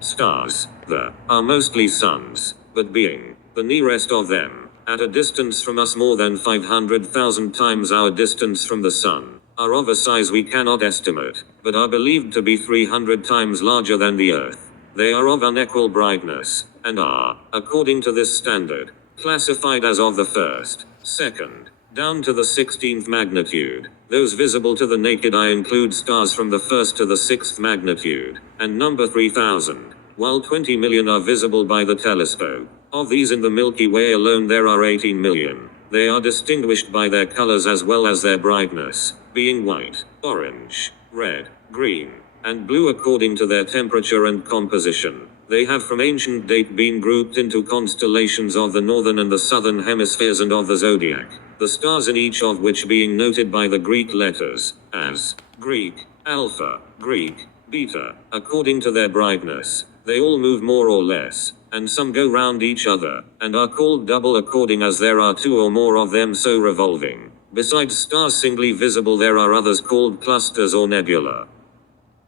Stars, there, are mostly suns, but being the nearest of them, at a distance from us more than 500,000 times our distance from the sun, are of a size we cannot estimate, but are believed to be 300 times larger than the Earth. They are of unequal brightness, and are, according to this standard, classified as of the first, second, down to the 16th magnitude. Those visible to the naked eye include stars from the 1st to the 6th magnitude, and number 3000, while 20 million are visible by the telescope. Of these in the Milky Way alone there are 18 million. They are distinguished by their colors as well as their brightness, being white, orange, red, green, and blue according to their temperature and composition. They have from ancient date been grouped into constellations of the northern and the southern hemispheres and of the zodiac, the stars in each of which being noted by the Greek letters, as Greek, Alpha, Greek, Beta, according to their brightness. They all move more or less, and some go round each other, and are called double according as there are two or more of them so revolving. Besides stars singly visible there are others called clusters or nebula.